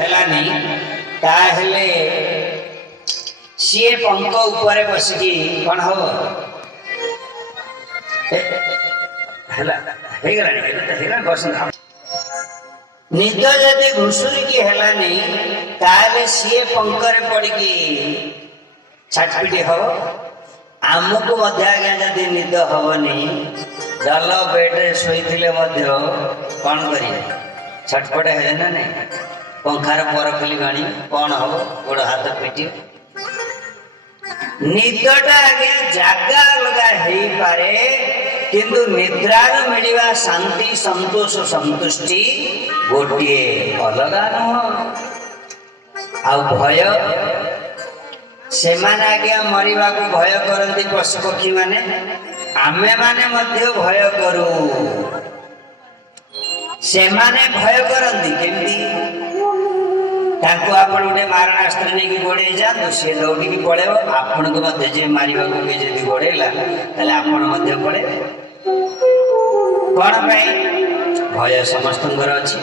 ହେଲାନି ତାହେଲେ ସିଏ ପଙ୍କ ଉପରେ ବସିକି କଣ ହବ ହେଲା ହେଇଗଲାଣି ବସନ୍ତ ନିଦ ଯଦି ଘୁଷୁରିକି ହେଲାନି ତାହେଲେ ସିଏ ପଙ୍କରେ ପଡିକି ଛାଟପିଟି ହବ। ଆମକୁ ମଧ୍ୟ ଆଜ୍ଞା ଯଦି ନିଦ ହବନି ଭଲ ବେଡରେ ଶୋଇଥିଲେ ମଧ୍ୟ କଣ କରିବେ ଛଟପଟ ହେବେ ନା ନାଇଁ ପଙ୍ଖାର ପର ଖୋଲି ଗଣି କଣ ହବ ଗୋଡ ହାତ ପିଟିବ। ନିଦଟା ଆଜ୍ଞା ଜାଗା ଅଲଗା ହେଇପାରେ କିନ୍ତୁ ନିଦ୍ରାରୁ ମିଳିବା ଶାନ୍ତି ସନ୍ତୋଷ ସନ୍ତୁଷ୍ଟି ଗୋଟିଏ ଅଲଗା ନୁହଁ। ଆଉ ଭୟ ସେମାନେ ଆଜ୍ଞା ମରିବାକୁ ଭୟ କରନ୍ତି ପଶୁପକ୍ଷୀ ମାନେ ଆମେ ମାନେ ମଧ୍ୟ ଭୟ କରୁ। ସେମାନେ ଭୟ କରନ୍ତି କେମିତି ତାଙ୍କୁ ଆପଣ ଗୋଟେ ମାରଣାସ୍ତ୍ର ନେଇକି ଗୋଡେଇ ଯାଆନ୍ତୁ ସିଏ ଦୌଡ଼ିକି ପଳେଇବ ଆପଣଙ୍କୁ ମଧ୍ୟ ଯିଏ ମାରିବାକୁ ଯଦି ଗୋଡେଇଲା ତାହେଲେ ଆପଣ ମଧ୍ୟ ପଳେଇବେ। କଣ ପାଇଁ ଭୟ ସମସ୍ତଙ୍କର ଅଛି।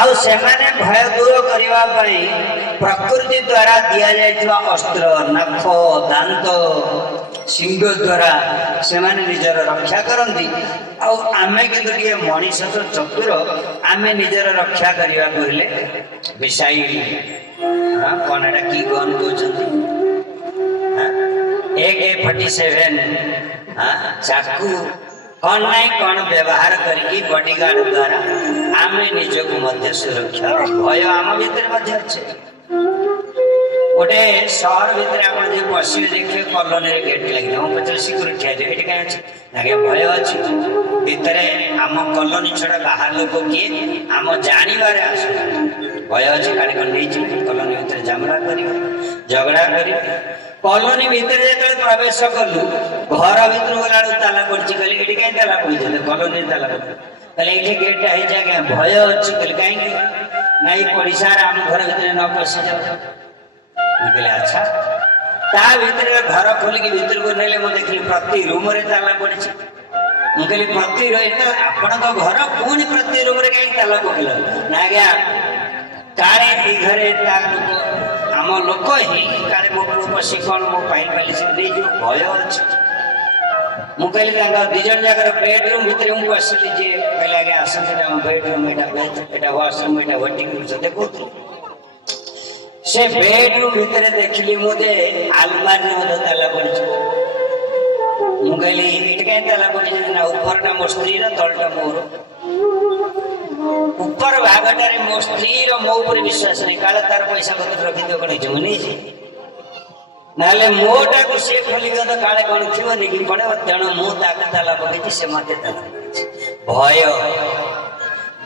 ଆଉ ସେମାନେ ଭୟ ଦୂର କରିବା ପାଇଁ ପ୍ରକୃତି ଦ୍ୱାରା ଦିଆଯାଇଥିବା ଅସ୍ତ୍ର ନଖ ଦାନ୍ତ ସିଂହ ଦ୍ୱାରା ସେମାନେ ନିଜର ରକ୍ଷା କରନ୍ତି। ଆଉ ଆମେ କିନ୍ତୁ ଟିକେ ମଣିଷ ତ ଚତୁର ଆମେ ନିଜର ରକ୍ଷା କରିବାକୁ ହେଲେ ମିସାଇଲ କଣ ଏଟା କି ଗନ୍ କହୁଛନ୍ତି AK-47 ଚାକୁ କଣ ନାଇଁ କଣ ବ୍ୟବହାର କରିକି ବଡିଗାର୍ଡ ଦ୍ୱାରା ଆମେ ନିଜକୁ ମଧ୍ୟ ସୁରକ୍ଷା ଭୟ ଆମ ଭିତରେ ମଧ୍ୟ ଅଛି। ଗୋଟେ ସହର ଭିତରେ ଆପଣ ଯଦି ବସିବେ ଦେଖିବେ କଲୋନୀରେ ଗେଟ୍ ଲାଗିଲା ମୁଁ ପଚାରେ ସିକ୍ୟୁରିଟି ଅଛି ଏଠି କାହିଁ ଅଛି ଆଜ୍ଞା ଭୟ ଅଛି ଭିତରେ ଆମ କଲୋନୀ ଛଡା ବାହାର ଲୋକ କିଏ ଆମ ଜାଣିବାରେ ଆସୁନାହାନ୍ତି ଭୟ ଅଛି କାଳେ କଣ ନେଇଯିବେ କଲୋନୀ ଭିତରେ ଝାମଲା କରିବେ ଝଗଡା କରିବେ। କଲୋନୀ ଭିତରେ ଯେତେବେଳେ ପ୍ରବେଶ କଲୁ ଘର ଭିତରୁ ଗଲାବେଳକୁ ତାଲା ପଡିଛି କହିଲେ ଏଠି କାହିଁ ତାଲା ପଡିଛନ୍ତି କଲୋନୀରେ ତାଲା ପଡିଛି କହିଲେ ଏଇଠି ଗେଟ୍ଟା ହେଇଛି ଆଜ୍ଞା ଭୟ ଅଛି କହିଲେ କାହିଁକି ନାଇଁ ପଡିଶାର ଆମ ଘର ଭିତରେ ନ ପଶି ଯାଉ କହିଲେ ଆଚ୍ଛା ତା ଭିତରେ ଘର ଖୋଲିକି ଭିତରକୁ ନେଲେ ମୁଁ ଦେଖିଲି ପ୍ରତି ରୁମରେ ତାଲା ପଡିଛି। ମୁଁ କହିଲି ପ୍ରତି ଏଇଟା ଆପଣଙ୍କ ଘର ପୁଣି ପ୍ରତି ରୁମରେ କାହିଁକି ତାଲା ପକେଇଲ ନା ଆଜ୍ଞା କାଳେ ଏଇ ଘରେ ଆମ ଲୋକ ହିଁ କାଳେ ମୋ ପୁଅ ବସି କଣ ମୋ ପାଇଲ ପାଲିସି ନେଇଯିବ ଭୟ ଅଛି। ମୁଁ କହିଲି ତାଙ୍କ ଦି ଜଣ ଯାକର ବେଡରୁମ୍ ଭିତରେ ମୁଁ ବସିଲି ଯେ କହିଲେ ଆଜ୍ଞା ଆସନ୍ତୁ ଆମ ବେଡରୁମ୍ ଏଇଟା ୱାସରୁମ୍ ଏଇଟା ୱେଟିଂ ରୁମ୍ ଦେଖୁଥିଲି ସେ ବେଡରୁମ୍ ଭିତରେ ଦେଖିଲି ମୁଁ ଯେ ଆଲମାରିରେ ମଧ୍ୟ ତାଲା ପଡିଛି। ମୁଁ କହିଲି ଏଇଠି କାହିଁ ତାଲା ପଡିଛି ନା ଉପରଟା ମୋ ସ୍ତ୍ରୀର ତଳଟା ମୋର ଉପର ଭାଗଟାରେ ମୋ ସ୍ତ୍ରୀର ମୋ ଉପରେ ବିଶ୍ୱାସ ନାହିଁ କାଳେ ତାର ପଇସା ପତ୍ର ରଖିଥିବ କଣ ହେଇଯିବ ନେଇଛି ନହେଲେ ମୋଟାକୁ ସେ ଖୋଲିକି ତ କାଳେ କଣ ଥିବ ନେଇକି ପଳେଇବ ତେଣୁ ମୁଁ ତାକୁ ତାଲା ପକେଇଛି ସେ ମତେ ତାଲା ପକେଇଛି।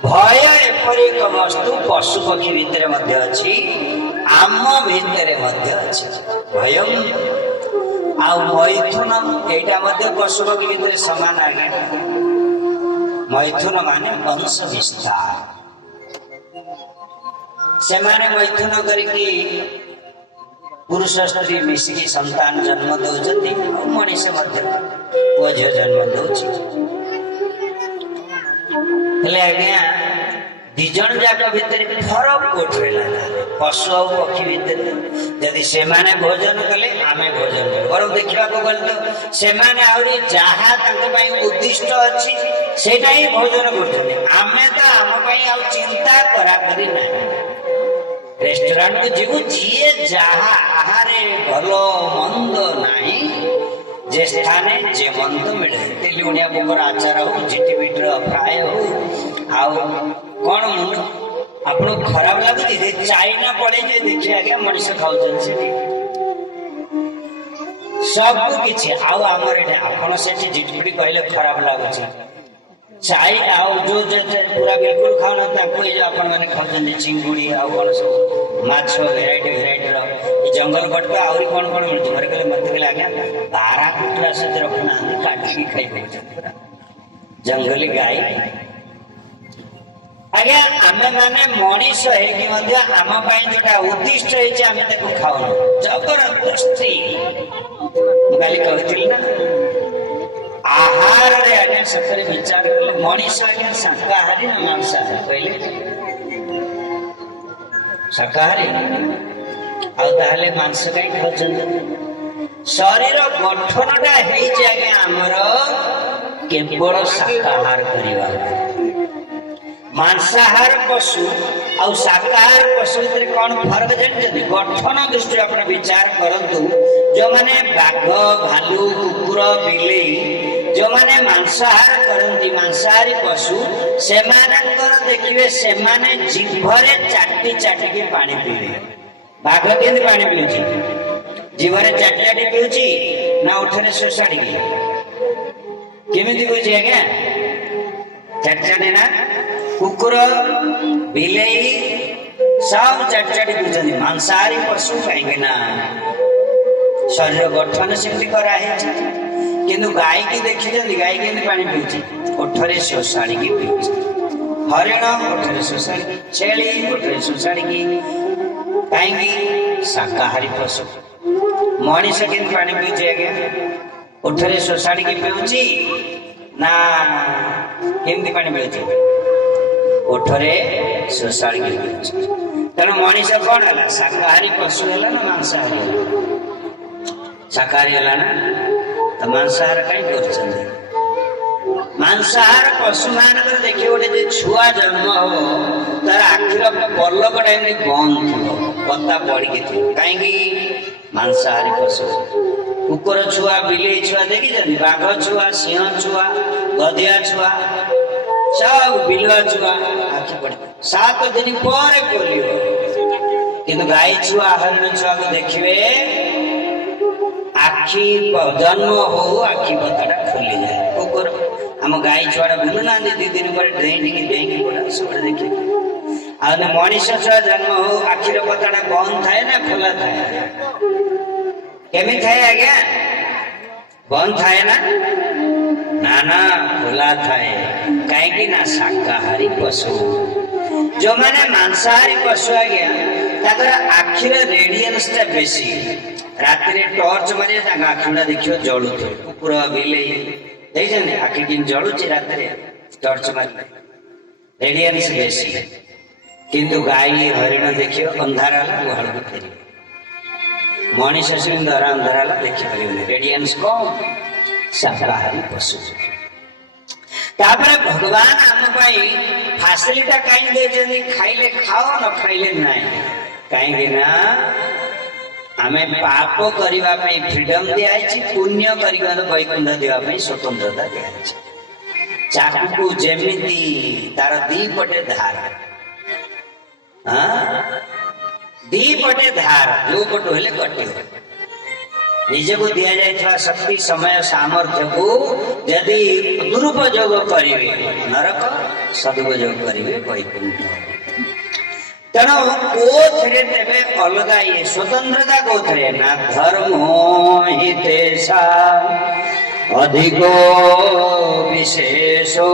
ଭୟ ଏପରି ଏକ ବସ୍ତୁ ପଶୁ ପକ୍ଷୀ ଭିତରେ ମଧ୍ୟ ଅଛି ଆମ ଭିତରେ ମଧ୍ୟ ଅଛି ଭୟ ଆଉ ମୈଥୁନ ଏଇଟା ମଧ୍ୟ ପଶୁ ପକ୍ଷୀ ଭିତରେ ସମାନ ଆଜ୍ଞା। ମୈଥୁନ ମାନେ ବଂଶ ବିସ୍ତାର ସେମାନେ ମୈଥୁନ କରିକି ପୁରୁଷ ସ୍ତ୍ରୀ ମିଶିକି ସନ୍ତାନ ଜନ୍ମ ଦେଉଛନ୍ତି ମଣିଷ ମଧ୍ୟ ପୁଅ ଝିଅ ଜନ୍ମ ଦେଉଛି। ହେଲେ ଆଜ୍ଞା ଦି ଜଣ ଯାକ ଭିତରେ ଫରକ କୋଉଠି ହେଲା ପଶୁ ଆଉ ପକ୍ଷୀ ଭିତରେ ଯଦି ସେମାନେ ଭୋଜନ କଲେ ଆମେ ଭୋଜନ କଲେ ବରଂ ଦେଖିବାକୁ ଗଲେ ତ ସେମାନେ ଆହୁରି ଯାହା ତାଙ୍କ ପାଇଁ ଉଦ୍ଦିଷ୍ଟ ଅଛି ସେଇଟା ହିଁ ଭୋଜନ କରୁଛନ୍ତି ଆମେ ତ ଆମ ପାଇଁ ଆଉ ଚିନ୍ତା କରାକରି ନାହିଁ। ରେଷ୍ଟୁରାଣ୍ଟକୁ ଯିବୁ ଯିଏ ଯାହା ଆହାରେ ଭଲ ମନ୍ଦ ନାହିଁ ଯେ ସ୍ଥାନେ ଯେ ମନ୍ଦ ମିଳେ ତେଲି ଉଣିଆ ପୋକର ଆଚାର ହଉ ଝିଟିପିଟିର ଫ୍ରାଏ ହଉ ଆଉ କଣ ମୁଣ୍ଡ ଆପଣଙ୍କୁ ଖରାପ ଲାଗୁଛି ଯେ ଚାଇନା ପଡେ ଯେ ଦେଖି ଆଜ୍ଞା ମଣିଷ ଖାଉଛନ୍ତି ସେଠି ସବୁ କିଛି ଆଉ ଆମର ଏଠି ଆପଣ ସେଠି ଝିଟିପିଟି କହିଲେ ଖରାପ ଲାଗୁଛି ଚାଇ ଆଉ ଯୋଉ ପୁରା ବିଲକୁଲ ଖାଉନାହାନ୍ତି ତାଙ୍କୁ ଏଇ ଯୋଉ ଆପଣ ମାନେ ଖାଉଛନ୍ତି ଚିଙ୍ଗୁଡି ଆଉ କଣ ସବୁ ମାଛ ଭେରାଇଟିର ଏ ଜଙ୍ଗଲ କଟକା ଆହୁରି କଣ କଣ ମିଳୁଛି ଘରେ କହିଲେ ମତେ କହିଲେ ଆଜ୍ଞା ବାରା କୁକୁଡ଼ା ସହିତ ରଖୁନାହାନ୍ତି କାଟିକି ଖାଇ ପାରୁଛନ୍ତି ପୁରା ଜଙ୍ଗଲୀ ଗାଈ। ଆଜ୍ଞା ଆମେ ମାନେ ମଣିଷ ହେଇକି ମଧ୍ୟ ଆମ ପାଇଁ ଯୋଉଟା ଉଦ୍ଦିଷ୍ଟ ହେଇଛି ଆମେ ତାକୁ ଖାଉନୁ ଜବରଦସ୍ତି। ମୁଁ କାଲି କହିଥିଲି ନା ଆହାରରେ ଆଜ୍ଞା ସତରେ ବିଚାର କଲେ ମଣିଷ ଆଜ୍ଞା ଶାକାହାରୀ ନା ମାଂସାହାରୀ କହିଲେ शाकाहारी आले मांस कहीं खाऊं शरीर गठनटा आमर केवल शाकाहार करवा मांसाहार पशु और शाकाहार पशु भीतर कौन फर्क जानते गठन दृष्टि आप विचार करतु जो माने बाघ भालू कुकुर बिलेई जो माने मांसाहार करती मांसाहारी पशु से देखिए से जीभरे चाटी चाटिकी पानी पीवे बाघ केमती पानी पीऊँ जीभरे चाटी चाटी पीऊँ ना उठने शोषाड़ी केमी पीऊँ आज्ञा चाटी चाटी ना कुकुर बिलेई सब चाटी चाटी पीछे मांसाहारी पशु कहीं शरीर गठन सेमती कराई किंतु गाय की देखी गाय के पानी पीछे ओठरे शोषाड़ी पीछे हरिण ओठरे शोषाड़ी छेली ओठरे शोषाड़ी कहीं शाकाहारी पशु मनीष के पानी पीछे आज्ञा ओठरे शोषाड़ी पीऊँ ना केमती पानी पीछे ओठरे शोषाड़ी तेणु मनीष कौन है शाकाहारी पशु है ना मांसाहारी शाकाहारी है ना तो मांसाहार कहीं कर मांसाहार पशु मान देखिए गोटे छुआ जन्म हो तार आखिर पलक टाइम बंद थी पत्ता पड़ी थी कहीं मांसाहारी पशु कुकुर छुआ बिलेई छुआ देखी बाघ छुआ सिंह छुआ गधिया छुआ सब बिलुआ छुआ आखि पड़े 7 दिन पर खोलियो किंतु गाय छुआ हरिण छुआ को देखिए आखि जन्म हो आखि पताटा खोली जाए कुकुर आम गाय छुआ बुलू ना 2 दिन पर डेंगी पड़ा सब देखिए मनीष छुआ जन्म हो आखिर पताटा बंद थाए ना खोला थाए केमी थाए आज्ञा बंद थाए ना ना ना खोला थाए कहीं ना शाकाहारी पशु जो माने मांसाहारी पशु आज्ञा ताकर आखिर रेडियंस टा बेसी रात टर्च मारे आखिड़ा देखियो जलु कुकुर बिलेई देखते आखि कि जलुची रात टर्च मारे रेडियंस बेसी किंतु गाय हरिण देखियो अंधार गुहाल को फेर मनीष अंधारा देखिपारे रेडियंस कम शाकाहारी पशु भगवान आम फैसिलिटा कहीं दे खाइले खाओ न खाइले ना कहीं आम पाप करने फ्रीडम दिखाई पुण्य करने वैकुंठ देवाई स्वतंत्रता दिखाई चाकू जेमिति तार दी पटे धार दी पटे धार जो पटु हेले कटे निजे को दिया जाए शक्ति समय सामर्थ्य को यदि दुरुपयोग करेंगे नरक सदुपयोग करेंगे वैकुंठ तेणु कोथे तेरे अलग ये स्वतंत्रता कोथे ना धर्मो हितेशा अधिको विशेषो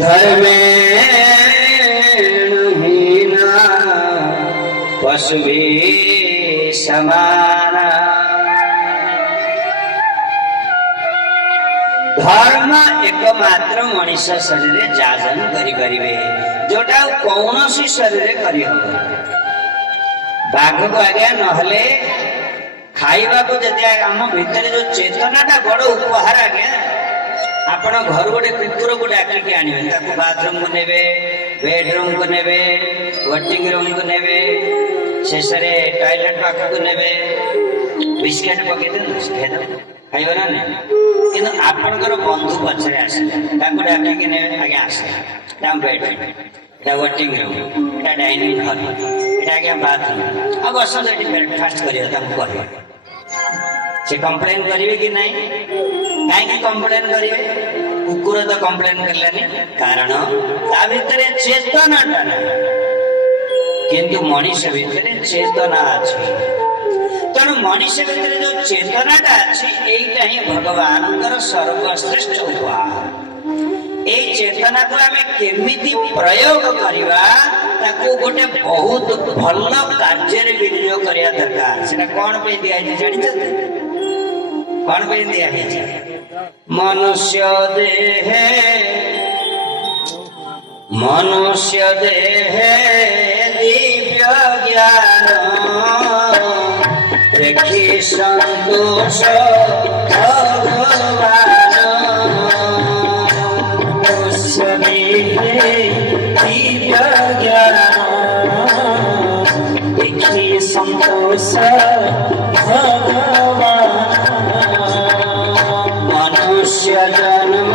धर्मेण हीना पशुभि समाना धर्म एकमात्र मनुष्य शरीर जाजन करें जोटा कौन सी शरीर करी बाघ को आज्ञा नहले खाइबा को जदि आम भितर जो चेतनाटा बड़ उपहार आज्ञा आपण घर गोटे कुकुर को डाकिके आनिबे ताको बाथरूम को नेबे बेडरूम को नेबे वेटिंग रूम को नेबे शेषरे टॉयलेट पाख को नेबे बिस्किट पके दे खेदो खाइबो ना ने किंतु आपनकर बंधु पछरे आसे ताको डाकिके नेबे आगे आसे ताम बेड एटा वेटिंग रूम एटा डाइनिंग हॉल एटा आगे बाथरूम अब बसो एटी ब्रेकफास्ट करियो ताको करियो से कंप्लेन करिवे कि नहीं कहीं कंप्लेन करिवे कुकुर तो कंप्लेन करलानी कारण ता भितर चेतनाटा ना किंतु मनुष्य भितर चेतना अछि तेणु मनुष्य भितर जो चेतनाटा अछि एइटा ही भगवानकर सर्वश्रेष्ठ उपहार ए चेतना को आमे केमिति प्रयोग करिवा ताको गोटे बहुत भल कार्य रे विनियोग करिया दरकार सेटा कोन पे दिया जानि छथि कौन पे दिया है मनुष्य देह मनुष्य देहे दिव्य ज्ञान देखी संतोष भगवान। मनुष्य देहे दिव्य ज्ञान देखी संतोष भगवान। मनुष्य जन्म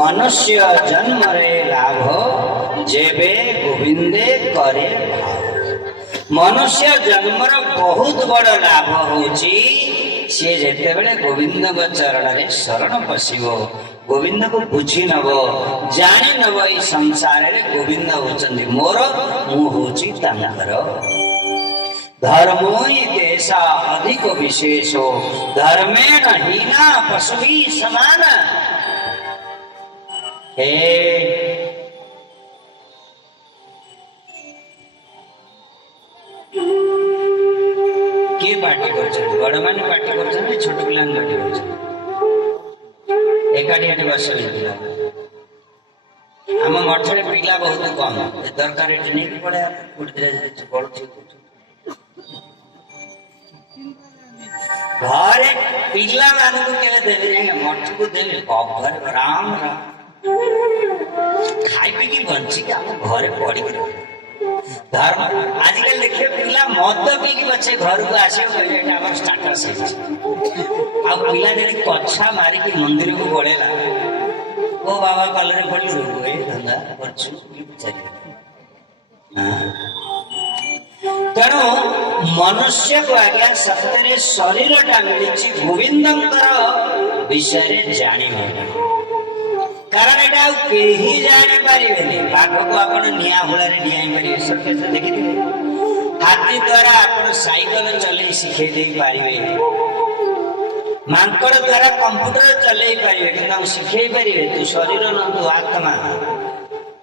मनुष्य जन्म रे लाभ जेबे गोविंदे करे भाव। मनुष्य जन्मर बहुत बड़ लाभ होची सी जेते बेले गोविंद चरण रे शरण पशिबो, गोविंद को बुझी नब जानी नब ई संसार रे गोविंद होचंदी मोर मु होची तांकर। धर्मो हि देशा अधिक विशेषो धर्मेण हीना पशुहि समान। हे किए पार्टी कर बड़ मैंने पार्टी कर छोट पिला पार्टी कर एकाठी एटी बस आम मठ पिला बहुत कम दरकार नहीं पड़े घरे पिला मानक देवे मठ को देवे कवर राम राम खाई पी बंची आम घरे पड़ी धर्म आजिकल देखिए पिला मद पी पचे घर को आसो स्टाटस पिला जब कछा मारिकी मंदिर को पड़ेला ओ बाबा कलर पड़ी धंदा कर तेणु मनुष्य को आज्ञा सत्य शरीर टा मिली गोविंद विषय जानी कारण एटा केही जानी पारिबेनी। बाघ को आपण निया हुलारे नियाई पारिबे सत्य से देखिथिबे। हाथी द्वारा आपण साइकिल चले सिखे दे पारिबे, मांकड़ द्वारा कंप्यूटर चले पारिबे किंतु सिखे पारिबे तू शरीर न तू आत्मा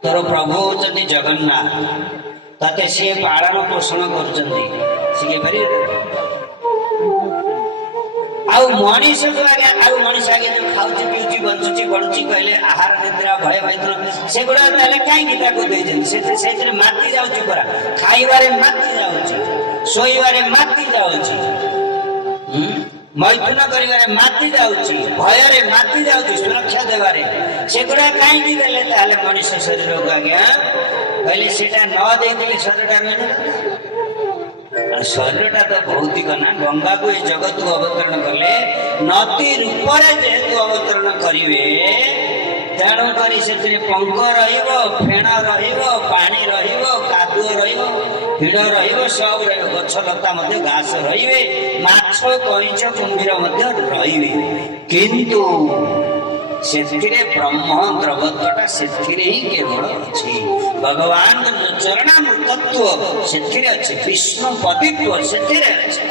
तोर प्रभु होचंदी जगन्नाथ तते से पालन पोषण करचंदी सिखे पारिबे। आउ मनीष को आगे आउ मनीष आगे जो खाउची पिउची बंचुची बडुची कहले आहार निद्रा भय भयत्र से गुडा ताले काई गीता को दे जन से माती जाउची परा खाइबारे माती जाउची सोइबारे माती जाउची मैथुन करिबारे माती जाउची भय रे माती जाउची सुरक्षा देबारे से गुडा काई की देले ताले मनीष शरीर को आगे कहले सेटा न देइले शरीरटा रहना शरीरटा तो भौतिक ना। गंगा को ये जगत को अवतरण कले नदी रूप जेहेतु अवतरण करिवे तेणु करी से पंख रहिबो फेण रहिबो पानी रहिबो कादुओ रहिबो हिड़ रहिबो सब रहिबो गछ लता मध्य घास रहिबे माछ कइछ कुंभीर मध्य रहिबे किंतु सेथिरे ब्रह्म द्रवत्वटा सेथिरे ही केवल अछि। भगवान चरणामृतत्व सेथिरे अछि, विष्णु पतित्व सेथिरे अछि।